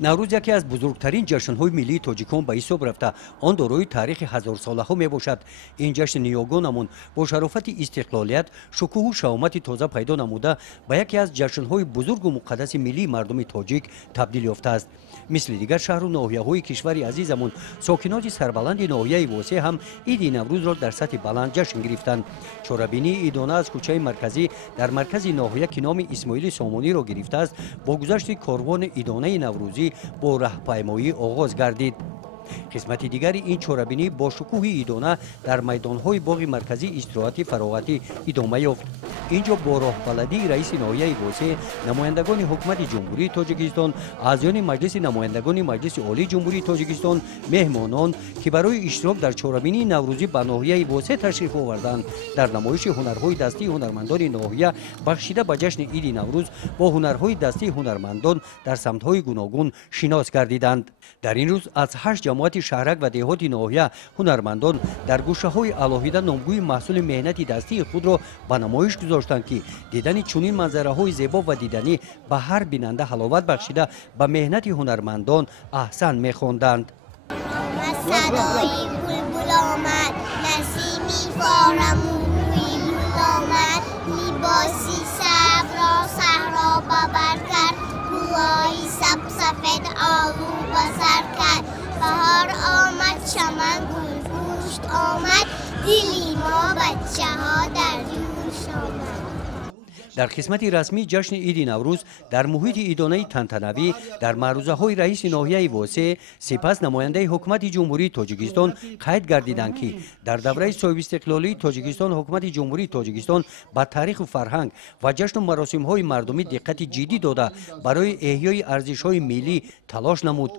наврӯз яке аз бузургтарин ҷашнҳои миллии тоҷикон ба ҳисоб рафта он дорои таърихи ҳазорсолаҳо мебошад. ин ҷашни ниёгонамон бо шарофати истиқлолият шукӯҳу шаомати тоза пайдо намуда ба яке аз ҷашнҳои бузургу муқаддаси миллии мардуми тоҷик табдил ёфтааст. мисли дигар шаҳру ноҳияҳои кишвари азизамон сокинони сарбаланди ноҳияи восеъ ҳам иди наврӯзро дар сатҳи баланд ҷашн гирифтанд. чорабинии идона аз кӯчаи марказӣ дар маркази ноҳия ки номи исмоили сомониро гирифтааст бо гузашти корвони идонаи наврӯзӣ бо раҳпаймоӣ оғоз гардид. қисмати дигари ин чорабинӣ бо шукӯҳи идона дар майдонҳои боғи марказӣ истироҳати фароғатӣ идома ёфт. инҷо бо роҳбаладии раиси ноҳияи восеъ намояндагони ҳукумати ҷумҳурии тоҷикистон, аъзоёни маҷлиси намояндагони маҷлиси олии ҷумҳурии тоҷикистон, меҳмонон ки барои иштирок дар чорабинии наврӯзӣ ба ноҳияи восеъ ташриф оварданд, дар намоиши ҳунарҳои дастии ҳунармандони ноҳия бахшида ба ҷашни иди наврӯз бо ҳунарҳои дастии ҳунармандон дар самтҳои гуногун шинос гардиданд. дар ин рӯз аз 8 ҷамоати шаҳрак ва деҳоти ноҳия ҳунармандон дар гӯшаҳои алоҳида номгӯи маҳсули меҳнати дастии худро ба намоиш гузоштанд ки дидани чунин манзараҳои зебо ва диданӣ ба ҳар бинанда ҳаловат бахшида ба меҳнати ҳунармандон аҳсан мехонданд. صدای بلبل آمد نسیمی فارموی گل آمد لباسی صبر را صحرا ببر کرد گویی سبسفید آلو بسر کرد بهار آمد چمن گل پوشت آمد دلی ما بچه ها در جوش آمد. дар қисмати расмии ҷашни иди наврӯз дар муҳити идонаи тантанавӣ дар маърузаҳои раиси ноҳияи восеъ сипас намояндаи ҳукумати ҷумҳурии тоҷикистон қайд гардиданд ки дар давраи соҳибистиқлолии тоҷикистон ҳукумати ҷумҳурии тоҷикистон ба таъриху фарҳанг ва ҷашну маросимҳои мардумӣ диққати ҷиддӣ дода барои эҳёи арзишҳои миллӣ талош намуд.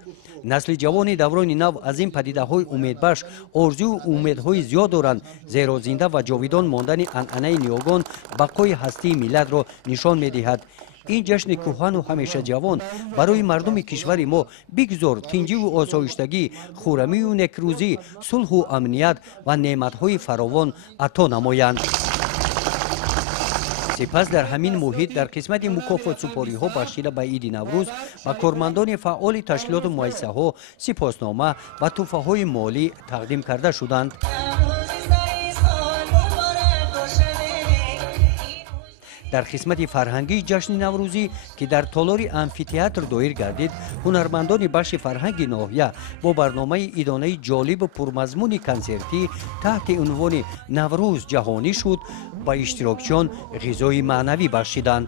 насли ҷавони даврони нав аз ин падидаҳои умедбахш орзую умедҳои зиёд доранд, зеро зинда ва ҷовидон мондани анъанаи ниёгон бақои ҳастии миллатро нишон медиҳад. ин ҷашни кӯҳану ҳамеша ҷавон барои мардуми кишвари мо бигзор тинҷиву осоиштагӣ, хӯрамию некрӯзӣ, сулҳу амният ва неъматҳои фаровон ато намоянд. сипас дар ҳамин муҳит дар қисмати мукофотсупориҳо бахшида ба иди наврӯз ба кормандони фаъоли ташкилоту муассисаҳо сипоснома ва тӯҳфаҳои молӣ тақдим карда шуданд. дар қисмати фарҳангии ҷашни наврӯзӣ ки дар толори амфитеатр доир гардид, ҳунармандони бахши фарҳанги ноҳия бо барномаи идонаи ҷолибу пурмазмуни консертӣ таҳти унвони «Наврӯз ҷаҳонӣ шуд» ба иштирокчиён ғизои маънавӣ бахшиданд.